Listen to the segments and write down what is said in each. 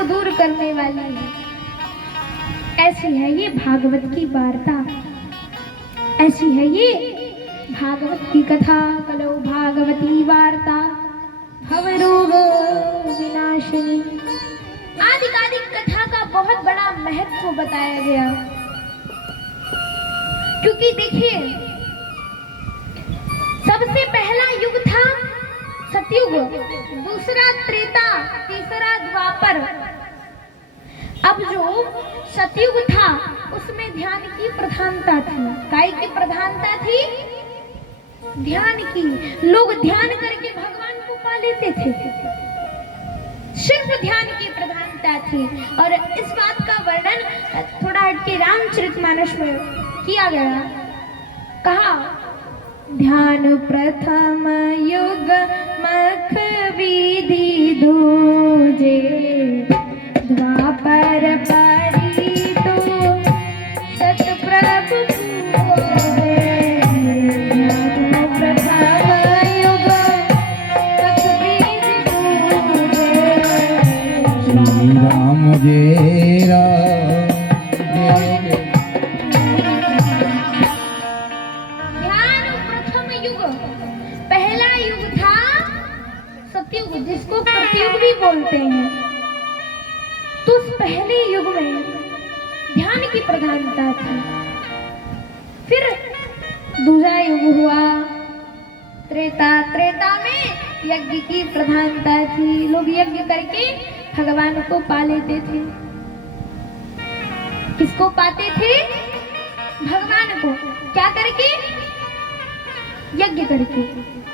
को दूर करने वाली है। ऐसी है ये भागवत की वार्ता, ऐसी है ये भागवत की कथा। कलो भागवती वार्ता भवरोग विनाशिनी। आदिकादिक कथा का बहुत बड़ा महत्व बताया गया, क्योंकि देखिए सबसे पहला युग था सतयुग, दूसरा त्रेता, तीसरा द्वापर। अब जो सतयुग था उसमें ध्यान की प्रधानता थी। काय की प्रधानता थी? ध्यान की। लोग ध्यान करके भगवान को पा लेते थे, सिर्फ ध्यान की प्रधानता थी। और इस बात का वर्णन थोड़ा हटके रामचरितमानस में किया गया। कहा ध्यान प्रथम युग मख विधि दूजे, द्वापर परी तो सत प्रभु प्रथम युग मख विधि दूजे। श्री राम जय राम जय जय। पहला युग था सतयुग, जिसको प्रत्युग भी बोलते हैं। तो उस पहले युग में ध्यान की प्रधानता थी। फिर दूसरा युग हुआ त्रेता। त्रेता में यज्ञ की प्रधानता थी। लोग यज्ञ करके भगवान को पा लेते थे। किसको पाते थे? भगवान को। क्या करके? यज्ञ करके।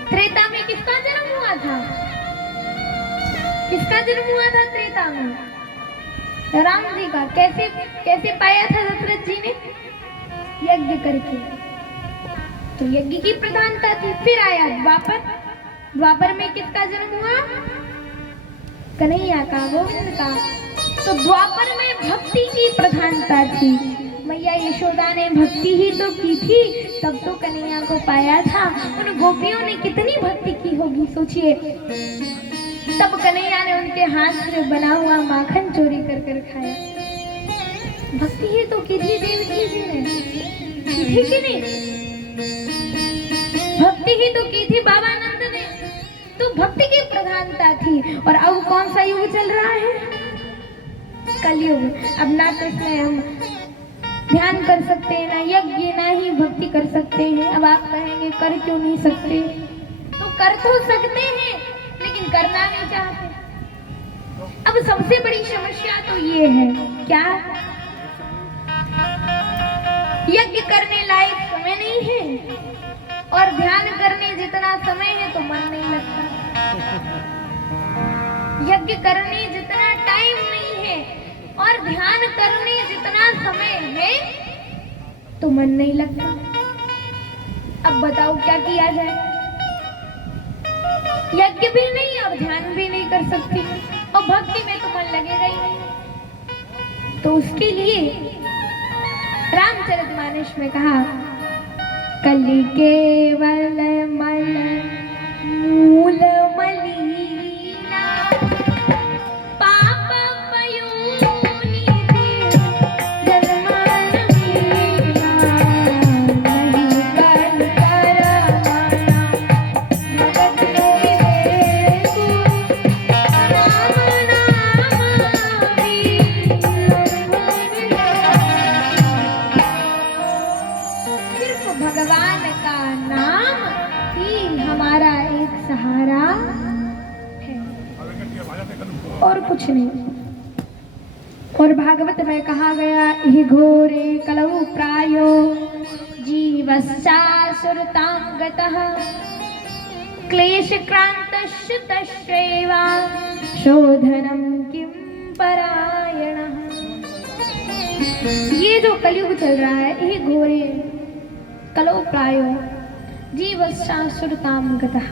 त्रेता में किसका जन्म हुआ था? किसका जन्म हुआ था त्रेता में? राम जी का। कैसे कैसे पाया था दशरथ जी ने? यज्ञ करके। तो यज्ञ की प्रधानता थी। फिर आया द्वापर। द्वापर में किसका जन्म हुआ? कन्हैया का, गोविंद का। तो द्वापर में भक्ति की प्रधानता थी। मैया यशोदा ने भक्ति ही तो की थी, तब तो कन्हैया को पाया था। उन गोपियों ने कितनी भक्ति की होगी सोचिए। तब कन्हैया ने उनके हाथ से बना हुआ माखन चोरी कर कर खाया। भक्ति ही तो की थी देवकी जी ने, की थी कि नहीं? भक्ति ही तो की थी बाबा नंद ने। तो भक्ति की प्रधानता थी। और अब कौन सा युग चल रहा है? कलयुग। अब ना तो इसमें हम ध्यान कर सकते हैं, ना यज्ञ, ना ही भक्ति कर सकते हैं। अब आप कहेंगे कर क्यों नहीं सकते? तो कर तो सकते हैं, लेकिन करना नहीं चाहते। अब सबसे बड़ी समस्या तो ये है, क्या? यज्ञ करने लायक समय नहीं है, और ध्यान करने जितना समय है तो मन नहीं लगता। यज्ञ करने जितना टाइम नहीं है और ध्यान करने जितना समय है तो मन नहीं लगता। अब बताओ क्या किया जाए? यज्ञ भी नहीं और ध्यान भी नहीं कर सकती, और भक्ति में तो मन लगेगा ही नहीं। तो उसके लिए रामचरितमानस में कहा कलि केवल मल मूल मलिना, पाप पयोनि जन्मान मीना, नहीं कर करमाना जगत विवेकु, राम नाम सिर्फ भगवान का नाम ही हमारा एक सहारा है, और कुछ नहीं। और भागवत में कहा गया हि घोरे कलौ प्रायो जीवस्यासुरतांगतः, क्लेश क्रांतस्य तस्यैवा शोधनं किं परायणः। ये जो कलयुग चल रहा है, ये घोरे कलौ प्रायो जीवस्यासुरतांगतः,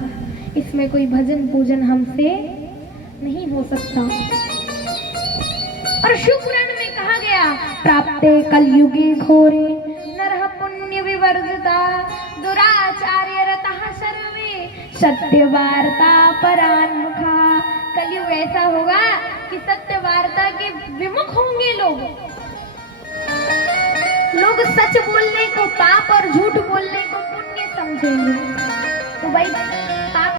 इसमें कोई भजन पूजन हमसे नहीं हो सकता। और शुक्रण में कहा गया प्राप्ते कलयुगे घोरे नरः पुण्य विवर्जिता, दुराचार्य रतः सर्वे सत्य वार्ता परान्मुखा। कलयुग ऐसा होगा कि सत्य वार्ता के विमुख होंगे लोग। लोग सच बोलने को पाप और झूठ बोलने को पुण्य समझेंगे। तो भाई